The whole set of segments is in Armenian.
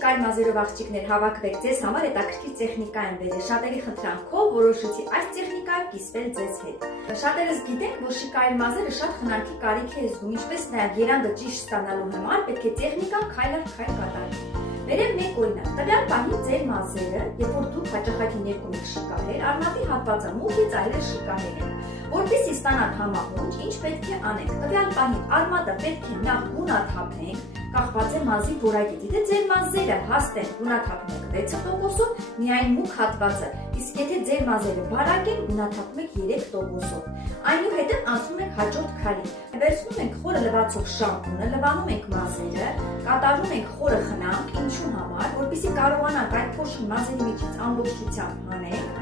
շիկար մազերով աղջիկներ հավաքվեք, ձեզ համար հետաքրքիր տեխնիկա եմ բերել, շատերի խնդրանքով որոշեցի այս տեխնիկայով կիսվել ձեզ հետ։ Շատերս գիտենք, որ շիկար մազերը շատ խնամքի կարիք է զգում, ինչպես նաև երանգը ճիշտ ստանալու համար պետք է տեխնիկան քայլ առ քայլ կատարել։ Բերեմ մեկ օրինակ, տվյալ պահին ձեր մազերը, երբ որ դուք հաճախակի ներկում եք շիկահեր, արմատի հատվածը մուգ է ծայրել շիկահեր են։ Որպեսզի ստանալ համահունչ, ինչ պետք է անենք։ Տվյալ պահին արմատը պետք է նախ գունաթափենք, կախված է մազի որակից։ Եթե ձեր մազերը հաստ են, գունաթափում եք 6%-ով, միայն մուգ հատվածը, իսկ եթե ձեր մազերը բարակ են, գունաթափում եք 3%-ով։ Այնուհետև անցնում ենք հաջորդ քայլին։ Վերցնում ենք խորը լվացող շամպունը, լվանում ենք մազերը, կատարում ենք խորը խնամք, ինչու համար, որպեսզի կարողանանք այդ փոշին մազերի միջից ամբողջությամբ հանենք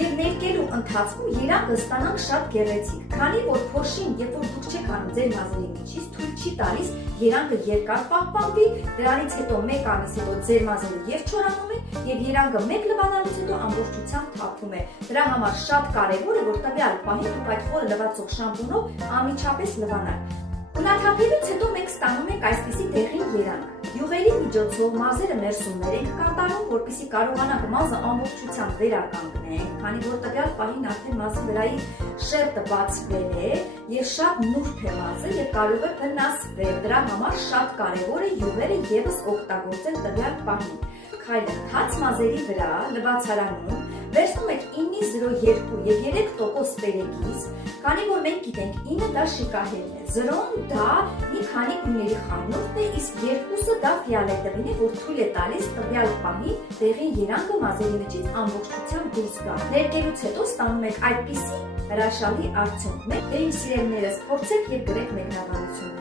եւ ներկելու ընթացքում երանգը ստանանք շատ գեղեցիկ, քանի որ փոշին, երբ որ դուք չեք անում ձեր մազերի միջից, թույլ չի տալիս երանգը երկար պահպանվի, դրանից հետո 1 ամիս հետո ձեր մազերը եւ չորանում են եւ երանգը 1 լվանալուց հետո ամբողջությամբ թափվում է։ Դրա համար շատ կարեւոր է, որ տվյալ պահին դուք այդ խորը լվացող շամպունով անմիջապես լվանաք։ Գունաթափելուց հետո մենք ստանում ենք այսպիսի դեղին երանգ։ Յուղերի միջոցով մազերը ներսումներ ենք կատարում, որպեսզի կարողանանք մազը ամբողջությամբ վերականգնենք, քանի որ տվյալ պահին արդեն մազի վրայի շերտը բացվել է եւ շատ նուրբ է մազը եւ կարող է վնասվել։ Դրա համար շատ կարեւոր է յուղերը եւս օգտագործել տվյալ պահին։ Քայլը թաց մազերի վրա լվացարանում վերցնում եք 9.02 եւ 3% վերեկից, քանի որ մենք գիտենք 9 դա շիկահերն է, 0-ն դա մի քանի գույների խառնուրդն է, իսկ 2-ը դա ֆիալետովին է, որ թույլ է տալիս տվյալ պահին դեղին երանգը մազերի միջից ամբողջությամբ դուրս գա։ Ներկելուց հետո ստանում եք այդպիսի հրաշալի արդյունք։ Մենք դե իմ սիրելիներս, փորձեք եւ գրեք մեկնաբանությունը։